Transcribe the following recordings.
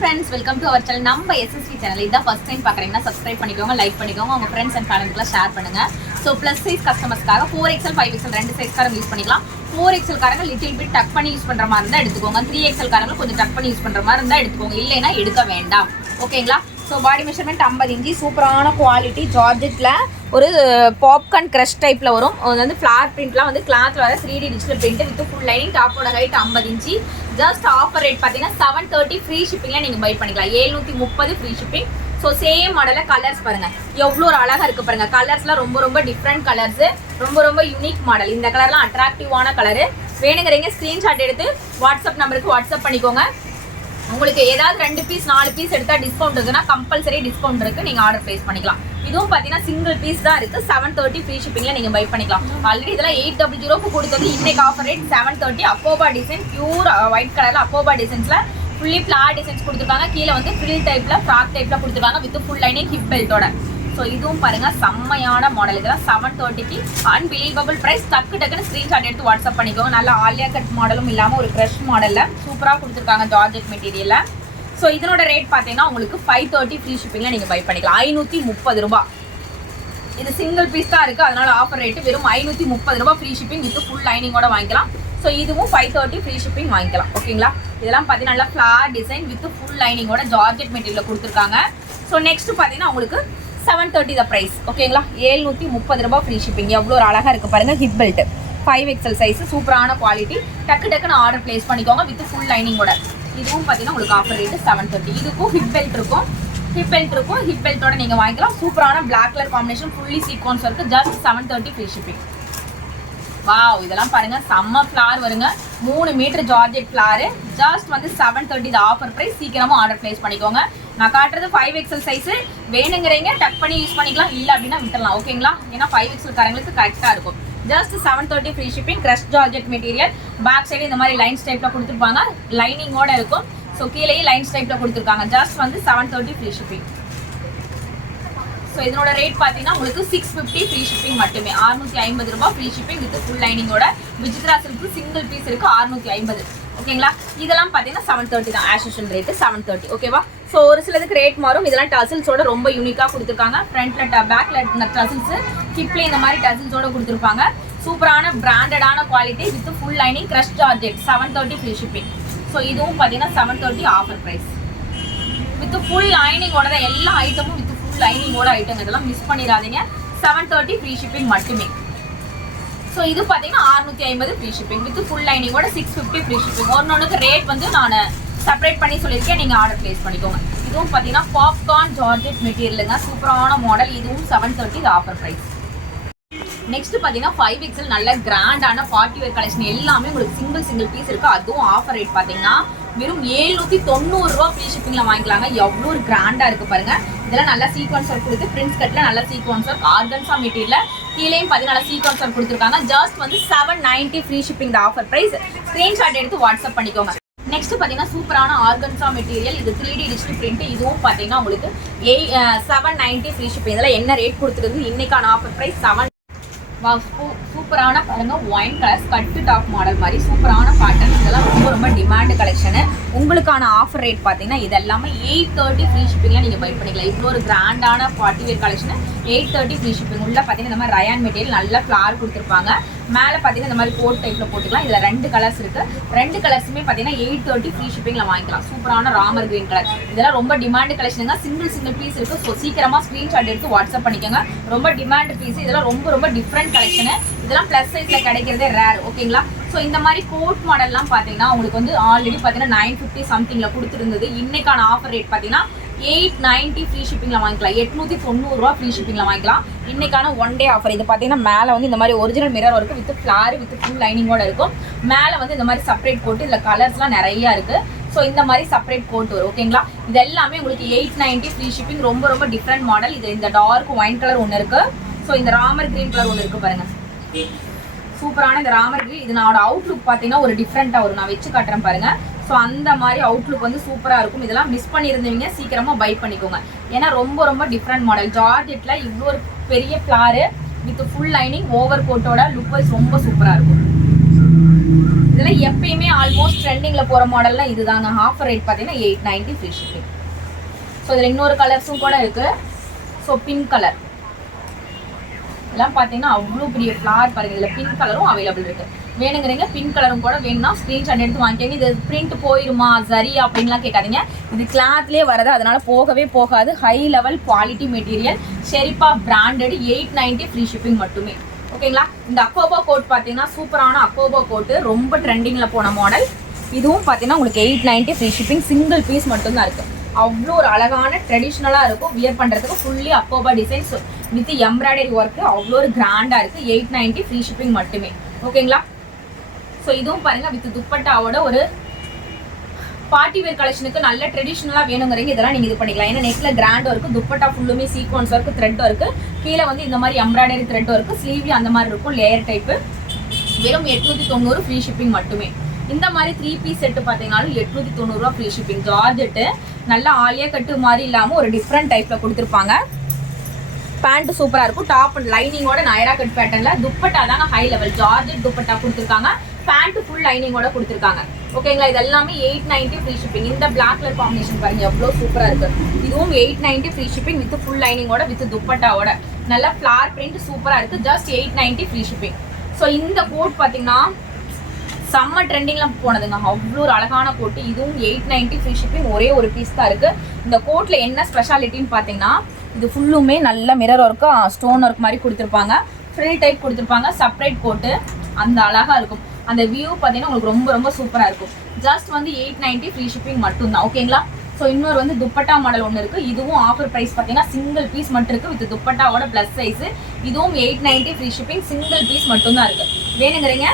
friends, welcome to our channel. நம்ம SSV channel இதான் first time பார்க்கறீங்கன்னா subscribe பண்ணிக்கோங்க, like பண்ணிக்கோங்க, உங்க friends and family share பண்ணுங்க. So plus size customers-க்காக 4XL 5XL ரெண்டு சைஸ் காரங்க யூஸ் பண்ணிக்கலாம். 4XL காரங்க little bit டக் பண்ணி யூஸ் பண்ற மாதிரி இருந்தா எடுத்துக்கோங்க. 3XL காரங்க கொஞ்சம் டக் பண்ணி யூஸ் பண்ற மாதிரி இருந்தா எடுத்துக்கோங்க. இல்லைனா எடுக்க வேண்டாம். ஓகேங்களா? So body measurement 50 இன்ச் சூப்பரான குவாலிட்டி ஜார்ஜெட்ல ஒரு பாப்கார்ன் கிரஷ் டைப்ல வரும். அது வந்து ஃபிளார் பிரிண்ட்லாம் வந்து கிளாத்ல வர 3D digital print with full lining. டாப்போட height 50 inch. Just offer rate பாத்தீங்கன்னா 730 ஃப்ரீ ஷிப்பிங்ல நீங்க பை பண்ணிக்கலாம். 730 ஃப்ரீ ஷிப்பிங். ஸோ சேம் மாடல கலர்ஸ் பாருங்க எவ்வளோ ஒரு அழகா இருக்கு பாருங்க. கலர்ஸ்லாம் ரொம்ப டிஃப்ரெண்ட் கலர்ஸ், ரொம்ப யூனிக் மாடல். இந்த கலர்லாம் அட்ராக்டிவான கலரு. வேணுங்கிறீங்க ஸ்கிரீன்ஷாட் எடுத்து வாட்ஸ்அப் நம்பருக்கு வாட்ஸ்அப் பண்ணிக்கோங்க. உங்களுக்கு ஏதாவது 2 பீஸ் 4 பீஸ் எடுத்தா டிஸ்கவுண்ட் இருக்குன்னா கம்பல்சரி டிஸ்கவுண்ட் இருக்கு, நீங்க ஆர்டர் பிளேஸ் பண்ணிக்கலாம். இதுவும் பாத்தீங்கன்னா சிங்கிள் பீஸ் தான் இருக்கு. 730 ஃப்ரீ ஷிப்பிங்ல நீங்க பை பண்ணிக்கலாம். ஆல்ரெடி இதெல்லாம் 800 கொடுத்தது. இன்னைக்கு ஆஃபர் ரேட் 730. அப்போபா டிசைன் பியூர் ஒயிட் கலர்ல அப்போபா டிசைன்ஸ்ல ஃபுல்லி ஃபிளார் டிசைன்ஸ் கொடுத்துருக்காங்க. கீழே வந்து ஃப்ரில் டைப்ல ஃப்ராக் டைப்ல கொடுத்துருக்காங்க வித் ஃபுல் லைனிங் ஹிப் பெல்ட்டோட. ஸோ இதுவும் பாருங்க செம்மையான மாடல். இதெல்லாம் 730க்கு அன்பிலீவபிள் பிரைஸ். டக்குன்னு ஸ்கிரீன்ஷாட் எடுத்து வாட்ஸ்அப் பண்ணிக்கோங்க. நல்லா ஆலியா கட் மாடலும் இல்லாமல் ஒரு க்ரஷ் மாடல்ல சூப்பராக கொடுத்துருக்காங்க ஜார்ஜெட் மெட்டீரியல்ல. ஸோ இதனோட ரேட் பார்த்தீங்கன்னா உங்களுக்கு 530 ஃப்ரீ ஷிப்பிங்ல நீங்கள் பை பண்ணிக்கலாம். 530 ரூபா. இது சிங்கிள் பீஸ் தான் இருக்கு, அதனால ஆஃபர் ரேட்டு வெறும் 530 ரூபா ஃப்ரீ ஷிப்பிங் வித் ஃபுல் லைனிங்கோட வாங்கிக்கலாம். ஸோ இதுவும் 530 ஃப்ரீ ஷிப்பிங் வாங்கிக்கலாம். ஓகேங்களா? இதெல்லாம் பார்த்தீங்கன்னா நல்லா ஃபிளார் டிசைன் வித் ஃபுல் லைனிங்கோட ஜார்ஜெட் மெட்டீரியல் கொடுத்துருக்காங்க. ஸோ நெக்ஸ்ட் பார்த்தீங்கன்னா உங்களுக்கு 730 த பிரைஸ். ஓகேங்களா? 730 ரூபாய் ஃப்ரீ ஷிப்பிங். எவ்வளோ ஒரு அழகா இருக்கு பாருங்க. ஹிப் பெல்ட் 5XL சைஸ், சூப்பரான குவாலிட்டி. டக்குன்னு ஆர்டர் பிளேஸ் பண்ணிக்கோங்க வித் ஃபுல் லைனிங்கோட. இதுவும் பார்த்தீங்கன்னா உங்களுக்கு ஆஃபர் ரேட்டு 730. இதுக்கும் ஹிப் பெல்ட் இருக்கும். ஹிப் பெல்ட்டோட நீங்க வாங்கிக்கலாம். சூப்பரான black colour combination fully sequins இருக்கு. Just 730 free shipping. வாவ், இதெல்லாம் பாருங்க செம்ம ஃபிளார் வருங்க. 3 மீட்டர் ஜார்ஜெட் ஃபிளார். ஜஸ்ட் வந்து 730 த ஆஃபர் பிரைஸ். சீக்கிரமா ஆர்டர் பிளேஸ் பண்ணிக்கோங்க. நான் காட்டுறது 5XL சைஸ். வேணுங்கிறீங்க டக் பண்ணி யூஸ் பண்ணிக்கலாம், இல்லை அப்படின்னா விட்டுலாம். ஓகேங்களா? ஏன்னா 5XL காரங்களுக்கு கரெக்டாக இருக்கும். Just 730 free shipping. Crush georgette material. Back side இந்த மாதிரி லைன்ஸ் டைப்ல கொடுத்துருப்பாங்க, லைனிங்கோட இருக்கும். ஸோ கீழேயே லைன்ஸ் டைப்ல கொடுத்துருக்காங்க. ஜஸ்ட் வந்து 730 ஃப்ரீ ஷிப்பிங். ஸோ இதனோட ரேட் பார்த்தீங்கன்னா உங்களுக்கு 650 ஃப்ரீ ஷிப்பிங் மட்டுமே. 650 ரூபாய் ஃப்ரீ ஷிப்பிங் வித் ஃபுல் லைனிங்கோட. விசித்ரா சில்க்கு சிங்கிள் பீஸ் இருக்கு 650. ஓகேங்களா? இதெல்லாம் பார்த்தீங்கன்னா 730 தான். ஆஷன் ரேட்டு 730. ஓகேவா? ஸோ ஒரு சிலதுக்கு ரேட் மாறும். இதெல்லாம் டசில்ஸோட ரொம்ப யூனிக்காக கொடுத்துருக்காங்க. ஃப்ரண்ட்ல பேக்ல இந்த டசில்ஸ், ஹிப்ல இந்த மாதிரி டசில்ஸோட கொடுத்துருப்பாங்க. சூப்பரான பிராண்டடான quality with full lining crush georgette 730 free shipping. So இதுவும் பார்த்தீங்கன்னா 730 ஆஃபர் ப்ரைஸ் வித் ஃபுல் லைனிங்கோட தான். எல்லா ஐட்டமும் வித் ஃபுல் லைனிங்கோட ஐட்டம். இதெல்லாம் மிஸ் பண்ணிடாதீங்க. 730 ஃப்ரீ ஷிப்பிங் மட்டுமே. ஸோ இது பார்த்தீங்கன்னா 650 ஃப்ரீ ஷிப்பிங் வித் ஃபுல் லைனிங்கோட 650 ஃப்ரீ ஷிப்பிங். ஒன்னொன்னுக்கு ரேட் வந்து நான் செப்பரேட் பண்ணி சொல்லியிருக்கேன், நீங்கள் ஆர்டர் பிளேஸ் பண்ணிக்கோங்க. இதுவும் பார்த்தீங்கன்னா பாப்கார்ன் ஜார்ஜெட் மெட்டீரியலுங்க. சூப்பரான மாடல். இதுவும் 730 ஆஃபர் ப்ரைஸ். நெக்ஸ்ட் பார்த்தீங்கன்னா 5XL நல்ல கிராண்டான பார்ட்டி வேர் கலெக்ஷன் எல்லாமே உங்களுக்கு சிங்கிள் பீஸ் இருக்கு. அதுவும் ஆஃபர் ரேட் பார்த்தீங்கன்னா வெறும் 790 ரூபா ஃப்ரீ ஷிப்பிங்ல வாங்கிக்கலாங்க. எவ்வளோ ஒரு கிராண்டா இருக்கு பாருங்க. இதெல்லாம் நல்லா சீக்வன்ஸ் ஒர்க் கொடுத்து பிரின்ஸ் கட்ல நல்ல சீக்வன்ஸ் ஒர்க் ஆர்கன்ஸா மெட்டீரியல். கீழேயும் பார்த்தீங்கன்னா நல்லா சீக்வன்ஸ் ஒர்க் கொடுத்துருக்காங்க. ஜஸ்ட் வந்து 790 free shipping the offer price. Screenshot எடுத்து வாட்ஸ்அப் பண்ணிக்கோங்க. நெக்ஸ்ட் பார்த்தீங்கன்னா சூப்பரான ஆர்கன்ஸா மெட்டீரியல். இது 3D டிஜிட்டல் பிரிண்ட். இதுவும் பார்த்தீங்கன்னா உங்களுக்கு 790 ஃப்ரீ ஷிப்பிங். இதெல்லாம் என்ன ரேட் கொடுத்துருக்கு இன்னைக்கான ஆஃபர் பிரைஸ் 7. சூப்பரான பாருங்க ஒயின் கலர்ஸ் கட்டு டாப் மாடல் மாதிரி சூப்பரான பேட்டர்ன். இதெல்லாம் ரொம்ப டிமாண்ட் கலெக்ஷனு. உங்களுக்கான ஆஃபர் ரேட் பார்த்தீங்கன்னா இது எல்லாமே 830 ஃப்ரீ ஷிப்பிங்ல நீங்கள் பை பண்ணிக்கலாம். இவ்வளோ ஒரு கிராண்டான party wear collection 830 free shipping. உள்ள பார்த்தீங்கன்னா இந்த மாதிரி ரயான் மெட்டீரியல் நல்ல ஃபிளார் கொடுத்துருப்பாங்க. மேலே பார்த்தீங்கன்னா இந்த மாதிரி கோட் டைப்பில் போட்டுக்கலாம். இதில் 2 கலர்ஸ் இருக்கு. 2 கலர்ஸுமே பார்த்தீங்கன்னா 830 ஃப்ரீ ஷிப்பிங்ல வாங்கிக்கலாம். சூப்பரான ராமர் கிரீன் கலர். இதெல்லாம் ரொம்ப டிமாண்ட் கலெக்ஷனுங்க. சிங்கிள் பீஸ் இருக்கு. ஸோ சீக்கிரமா ஸ்கிரீன்ஷாட் எடுத்து வாட்ஸ்அப் பண்ணிக்கோங்க. ரொம்ப டிமாண்ட் பீஸ். இதெல்லாம் ரொம்ப டிஃப்ரெண்ட் கலெக்ஷனு. இதெல்லாம் பிளஸ் சைஸ்ல கிடைக்கிறதே ரேர். ஓகேங்களா? ஸோ இந்த மாதிரி கோட் மாடல்லாம் பார்த்தீங்கன்னா உங்களுக்கு வந்து ஆல்ரெடி பார்த்தீங்கன்னா 950 சம்திங்ல கொடுத்துருந்தது. இன்னைக்கான ஆஃபர் ரேட் பார்த்தீங்கன்னா 890 ஃப்ரீ ஷிப்பிங்ல வாங்கிக்கலாம். 890 ரூபா ஃப்ரீ ஷிப்பிங்ல வாங்கிக்கலாம். இன்னைக்கான ஒன் டே ஆஃபர். இது பார்த்தீங்கன்னா மேலே வந்து இந்த மாதிரி original mirror work with flare with full லைனிங்கோட இருக்கும். மேலே வந்து இந்த மாதிரி செப்பரேட் கோட். இதில் கலர்ஸ்லாம் நிறைய இருக்கு. ஸோ இந்த மாதிரி செப்பரேட் கோட் வரும். ஓகேங்களா? இது எல்லாமே உங்களுக்கு 890 ஃப்ரீ ஷிப்பிங். ரொம்ப டிஃப்ரெண்ட் மாடல். இது இந்த டார்க் ஒயின் கலர் ஒன்று இருக்கு. ஸோ இந்த ராமர் கிரீன் கலர் ஒன்று இருக்கு பாருங்க. சூப்பரான இந்த ராமர் கிரீன். இது நான் அவுட்லுக் பார்த்தீங்கன்னா ஒரு டிஃப்ரெண்ட்டாக வரும். நான் வச்சு காட்டுறேன் பாருங்க. ஸோ அந்த மாதிரி அவுட்லுக் வந்து சூப்பராக இருக்கும். இதெல்லாம் மிஸ் பண்ணியிருந்தீங்க சீக்கிரமா பை பண்ணிக்கோங்க. ஏன்னா ரொம்ப டிஃப்ரெண்ட் மாடல். ஜார்ஜெட்ல இவ்வளோ ஒரு பெரிய flare with full lining over கோட்டோட லுக் வைஸ் ரொம்ப சூப்பராக இருக்கும். இதெல்லாம் எப்பயுமே ஆல்மோஸ்ட் ட்ரெண்டிங்ல போற மாடல்லாம் இதுதாங்க. ஆஃபர் ரேட் பார்த்தீங்கன்னா 890 ஃப்ரீ ஷிப்பிங். ஸோ இதில் இன்னொரு கலர்ஸும் கூட இருக்கு. ஸோ பிங்க் கலர் எல்லாம் பார்த்தீங்கன்னா அவ்வளோ பெரிய ஃப்ளார் பாருங்க. இதில் பிங்க் கலரும் அவைலபிள் இருக்கு. வேணுங்கிறீங்க பிங்க் கலரும் கூட வேணும்னா ஸ்க்ரீன்ஷாட் எடுத்து வாங்கிக்கோங்க. இது பிரிண்ட் போயிருமா சரி அப்படின்லாம் கேட்காதீங்க. இது கிளாத்லேயே வரது, அதனால போகவே போகாது. ஹை லெவல் குவாலிட்டி மெட்டீரியல், ஷெரிப்பா பிராண்டட், 890 ஃப்ரீ ஷிப்பிங் மட்டுமே. ஓகேங்களா. இந்த அக்கோபா கோட் பார்த்தீங்கன்னா சூப்பரான அக்கோபா கோட்டு, ரொம்ப ட்ரெண்டிங்கில் போன மாடல். இதுவும் பார்த்தீங்கன்னா உங்களுக்கு 890 ஃப்ரீ ஷிப்பிங். சிங்கிள் பீஸ் மட்டும்தான் இருக்குது. அவ்வளோ ஒரு அழகான ட்ரெடிஷ்னலாக இருக்கும். வியர் பண்ணுறதுக்கு ஃபுல்லி அக்கோபா டிசைன்ஸ் வித் எம்ப்ராய்டரி ஒர்க்கு, அவ்வளோ ஒரு கிராண்டாக இருக்குது. 890 ஃப்ரீ ஷிப்பிங் மட்டுமே. ஓகேங்களா. ஸோ இதுவும் பாருங்கள் வித் துப்பட்டாவோட ஒரு பார்ட்டி வேர் கலெக்ஷனுக்கு நல்ல ட்ரெடிஷ்னலாக வேணுங்கிறீங்க இதெல்லாம் நீங்கள் இது பண்ணிக்கலாம். ஏன்னா நெக்கில் கிராண்ட் ஒர்க்கு, துப்பட்டா ஃபுல்லுமே சீக்வன்ஸ் ஒர்க்கு, த்ரெட் ஒர்க்கு, கீழே வந்து இந்த மாதிரி எம்ப்ராய்டரி த்ரெட் ஒர்க்கு, ஸ்லீவ்லேயும் அந்த மாதிரி இருக்கும் லேயர் டைப்பு. வெறும் 890 ஃப்ரீ ஷிப்பிங் மட்டுமே. இந்த மாதிரி 3 பீஸ் செட்டு பார்த்தீங்கன்னாலும் 890 ரூபா ஃப்ரீ ஷிப்பிங். ஜார்ஜெட்டு நல்லா ஆலியா கட்டு மாதிரி இல்லாமல் ஒரு டிஃப்ரெண்ட் டைப்பில் கொடுத்துருப்பாங்க. பேண்ட் சூப்பராக இருக்கும். டாப் லைனிங்கோட நயரா கட் பேட்டர்னில். துப்பட்டா தாங்க ஹை லெவல் ஜார்ஜெட் துப்பட்டா கொடுத்துருக்காங்க. பேண்ட் ஃபுல் லைனிங்கோட கொடுத்துருக்காங்க. ஓகேங்களா. இது எல்லாமே 890 ஃப்ரீ ஷிப்பிங். இந்த பிளாக் கலர் காம்பினேஷன் பாருங்க எவ்வளோ சூப்பராக இருக்குது. இதுவும் 890 ஃப்ரீ ஷிப்பிங் வித் ஃபுல் லைனிங்கோட வித் துப்பட்டாவோட. நல்லா ஃப்ளார் பிரிண்ட் சூப்பராக இருக்குது. Just 890 free shipping. ஸோ இந்த கோட் பார்த்தீங்கன்னா செம்ம ட்ரெண்டிங்கில் போனதுங்க. அவ்வளோ ஒரு அழகான கோட்டு. இதுவும் 890 ஃப்ரீ ஷிப்பிங். ஒரே ஒரு பீஸ் தான் இருக்குது. இந்த கோட்டில் என்ன ஸ்பெஷாலிட்டின்னு பார்த்தீங்கன்னா இது ஃபுல்லுமே நல்ல மிரர் ஒர்க்கு, ஸ்டோன் ஒர்க் மாதிரி கொடுத்துருப்பாங்க. ஃப்ரில் டைப் கொடுத்துருப்பாங்க. செப்பரேட் கோட்டு அந்த அழகாக இருக்கும். அந்த வியூ பார்த்தீங்கன்னா உங்களுக்கு ரொம்ப ரொம்ப சூப்பராக இருக்கும். ஜஸ்ட் வந்து 890 ஃப்ரீ ஷிப்பிங் மட்டும்தான். ஓகேங்களா. ஸோ இன்னொரு வந்து துப்பட்டா மாடல் ஒன்று இருக்குது. இதுவும் ஆஃபர் ப்ரைஸ் பார்த்தீங்கன்னா சிங்கிள் பீஸ் மட்டும் இருக்குது வித் துப்பட்டாவோட ப்ளஸ் சைஸு. இதுவும் 890 ஃப்ரீ ஷிப்பிங். சிங்கிள் பீஸ் மட்டும்தான் இருக்குது. வேணுங்கிறீங்க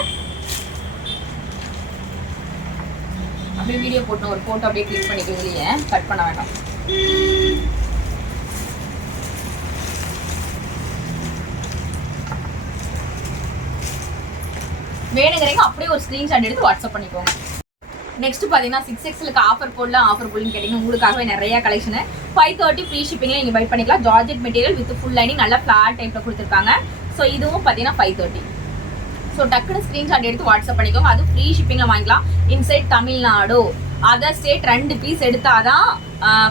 அப்படியே வீடியோ போட்டு ஒரு ஃபோட்டோ அப்படியே கிளிக் பண்ணிக்கோங்க. இல்லையே கட் பண்ண வேண்டாம். வேணுங்கிறீங்க அப்படியே ஒரு ஸ்க்ரீன்ஷாட் எடுத்து வாட்ஸ்அப் பண்ணிக்கோங்க. நெக்ஸ்ட் பார்த்தீங்கன்னா 6XL ஆஃபர் போடலாம். ஆஃபர் போடலன்னு கேட்டிங்கன்னா உங்களுக்காகவே நிறைய கலெக்ஷனு 530 ஃப்ரீ ஷிப்பிங்கில் நீங்கள் பை பண்ணிக்கலாம். Georgette material with full lining நல்லா ஃப்ளாட் டைப்பில் கொடுத்துருக்காங்க. ஸோ இதுவும் பார்த்தீங்கன்னா 530. ஸோ டக்குன்னு ஸ்க்ரீன்ஷாட் எடுத்து வாட்ஸ்அப் பண்ணிக்கோங்க. அது ஃப்ரீ ஷிப்பிங்கில் வாங்கிக்கலாம். Inside Tamil Nadu, other state 2 piece எடுத்தாதான்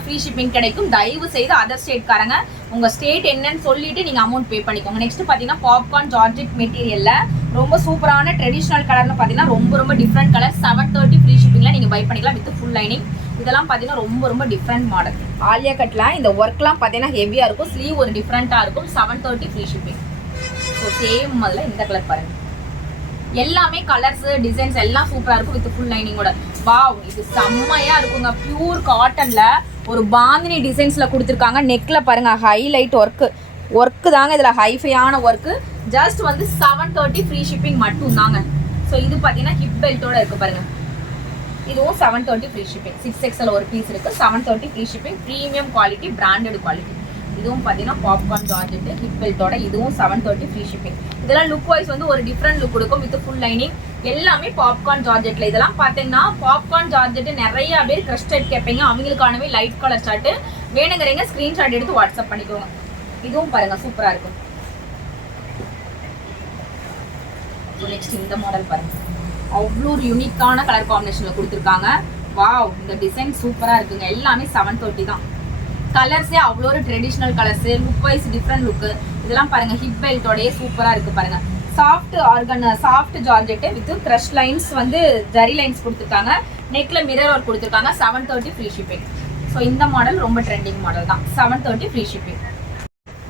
ஃப்ரீ ஷிப்பிங் கிடைக்கும். தயவு செய்து அதர் ஸ்டேட்காரங்க உங்கள் ஸ்டேட் என்னன்னு சொல்லிட்டு நீங்கள் அமௌண்ட் பே பண்ணிக்கோங்க. நெக்ஸ்ட் பார்த்தீங்கன்னா பாப்கார்ன் ஜார்ஜெட் மெட்டீரியலில் ரொம்ப சூப்பரான ட்ரெடிஷ்னல் கலர்னு பார்த்தீங்கன்னா ரொம்ப ரொம்ப டிஃப்ரெண்ட் கலர். 730 ஃப்ரீ ஷிப்பிங்கில் நீங்கள் பை பண்ணிக்கலாம் வித் ஃபுல் லைனிங். இதெல்லாம் பார்த்தீங்கன்னா ரொம்ப ரொம்ப டிஃப்ரெண்ட் மாடல். ஆலியா கட்டில் இந்த ஒர்க்லாம் பார்த்தீங்கன்னா ஹெவியாக இருக்கும். ஸ்லீவ் ஒரு டிஃப்ரெண்ட்டாக இருக்கும். 730 ஃப்ரீ ஷிப்பிங். ஸோ சேம் முதல்ல இந்த கலர் பாருங்கள். எல்லாமே கலர்ஸ் டிசைன்ஸ் எல்லாம் சூப்பராக இருக்கும் வித் ஃபுல் லைனிங்கோட. வாவ், இது செம்மையாக இருக்குங்க. பியூர் காட்டனில் ஒரு பாந்தினி டிசைன்ஸில் கொடுத்துருக்காங்க. நெக்கில் பாருங்கள் ஹைலைட் ஒர்க்கு தாங்க இதில் ஹைஃபையான ஒர்க்கு. ஜஸ்ட் வந்து 730 ஃப்ரீ ஷிப்பிங் மட்டும் தாங்க. ஸோ இது பார்த்தீங்கன்னா ஹிப் பெல்ட்டோட இருக்குது பாருங்கள். இதுவும் 730 ஃப்ரீ ஷிப்பிங். 6XL ஒரு பீஸ் இருக்குது. 730 free shipping. Premium quality, branded quality. இதுவும் பார்த்தீங்கன்னா பாப்கார்ன் ஜார்ஜெட் ஹிப் பெல்ட்டோட. இதுவும் 730 ஃப்ரீ ஷிப்பிங். இதெல்லாம் லுக் வைஸ் வந்து ஒரு டிஃப்ரெண்ட் லுக் கொடுக்கும் வித் ஃபுல் லைனிங். எல்லாமே பாப்கார்ன் ஜார்ஜெட்டில். இதெல்லாம் பார்த்தீங்கன்னா பாப்கார்ன் ஜார்ஜெட் நிறைய பேர் கிரஸ்டட் கேட்பீங்க. அவங்களுக்கானவே லைட் கலர் சார்ட்டு. வேணுங்கிறீங்க ஸ்க்ரீன்ஷாட் எடுத்து வாட்ஸ்அப் பண்ணிக்கோங்க. இதுவும் பாருங்க சூப்பராக இருக்கும். நெக்ஸ்ட் இந்த மாடல் பாருங்க. அவ்வளோ ஒரு யூனிக்கான கலர் காம்பினேஷனில் கொடுத்துருக்காங்க. வாவ், இந்த டிசைன் சூப்பராக இருக்குங்க. எல்லாமே 730 தான். கலர்ஸே அவ்வளோ ஒரு traditional colours, look wise different look. இதெல்லாம் பாருங்கள் ஹிப் பெல்ட்டோடையே சூப்பராக இருக்குது பாருங்கள். Soft georgette with crush lines வந்து ஜரி லைன்ஸ் கொடுத்துருக்காங்க. நெக்கில் மிரர் ஒர்க் கொடுத்துருக்காங்க. 730 ஃப்ரீ ஷிப்பிங். ஸோ இந்த மாடல் ரொம்ப ட்ரெண்டிங் மாடல் தான். 730 ஃப்ரீ ஷிப்பிங்.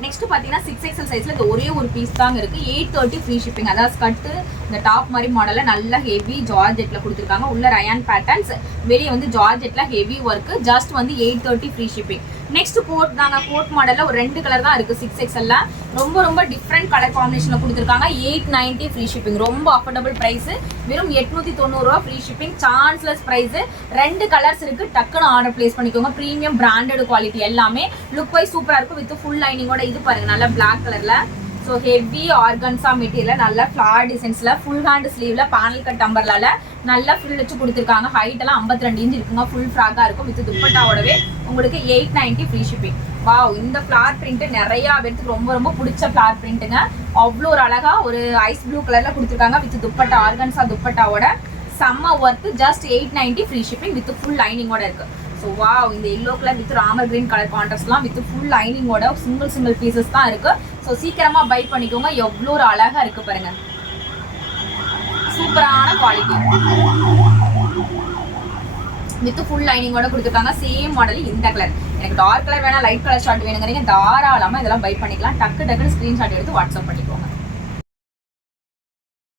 நெக்ஸ்ட் பார்த்தீங்கன்னா 6XL சைஸில் இந்த ஒரே ஒரு பீஸ் தாங்க இருக்குது. 830 ஃப்ரீ ஷிப்பிங். அதாவது ஸ்கர்ட்டு இந்த டாப் மாதிரி மாடலில் நல்ல ஹெவி ஜார்ஜெட்டில் கொடுத்துருக்காங்க. உள்ள ரயான் பேட்டர்ன்ஸ், வெளியே வந்து ஜார்ஜெட்டில் ஹெவி ஒர்க்கு. ஜஸ்ட் வந்து 830 ஃப்ரீ ஷிப்பிங். நெக்ஸ்ட் கோட் தாங்க. கோட் மாடலில் ஒரு 2 கலர் தான் இருக்குது 6XL. ரொம்ப ரொம்ப டிஃப்ரெண்ட் கலர் காம்பினேஷனில் கொடுத்துருக்காங்க. 890 ஃப்ரீ ஷிப்பிங். ரொம்ப அஃபோர்டபுள் ப்ரைஸு. வெறும் 890 ரூபா free shipping. Chanceless price. 2 colours இருக்குது. டக்குன்னு ஆர்டர் பிளேஸ் பண்ணிக்கோங்க. Premium branded quality. எல்லாமே லுக் வைஸ் சூப்பராக இருக்கும் வித் ஃபுல் லைனிங்கோட. இது பாருங்க நல்லா பிளாக் கலரில். ஸோ ஹெவி ஆர்கன்ஸா மெட்டீரியல், நல்ல ஃப்ளார் டிசைன்ஸில், ஃபுல் ஹேண்ட் ஸ்லீவில், பேனல் கட் டம்பர்லால் நல்லா ஃபில் வச்சு கொடுத்துருக்காங்க. ஹைட்டெல்லாம் 52 இன்ச் இருக்குங்க. ஃபுல் ஃப்ராக்காக இருக்கும் வித் துப்பட்டாவோடவே. உங்களுக்கு 890 ஃப்ரீ ஷிப்பிங். வாவ், இந்த ஃப்ளார் பிரிண்ட் நிறையா பேருக்கு ரொம்ப ரொம்ப பிடிச்ச ஃப்ளார் பிரிண்ட்டுங்க. அவ்வளோ ஒரு அழகாக ஒரு ஐஸ் ப்ளூ கலரில் கொடுத்துருக்காங்க வித் துப்பட்டா, ஆர்கன்ஸா துப்பட்டாவோட. செம்ம worth. Just 890 free shipping with full லைனிங்கோட இருக்கு. ஸோ வாவ், இந்த yellow colour with Ramar green colour கான்ட்ராஸ்ட்லாம் வித் ஃபுல் லைனிங்கோட சிங்கிள் பீசஸ் தான் இருக்கு. ஸோ சீக்கிரமா பை பண்ணிக்கோங்க. எவ்வளோ ஒரு அழகா இருக்கு பாருங்க, சூப்பரான குவாலிட்டி வித் ஃபுல் லைனிங்கோட கொடுத்துருக்காங்க. சேம் மாடல் இந்த கலர். எனக்கு டார்க் கலர் வேணா, லைட் கலர் ஷார்ட் வேணுங்கிறீங்க, தாராளமா இதெல்லாம் பை பண்ணிக்கலாம். டக்கு டக்குன்னு ஸ்கிரீன்ஷாட் எடுத்து வாட்ஸ்அப் பண்ணிக்கோங்க.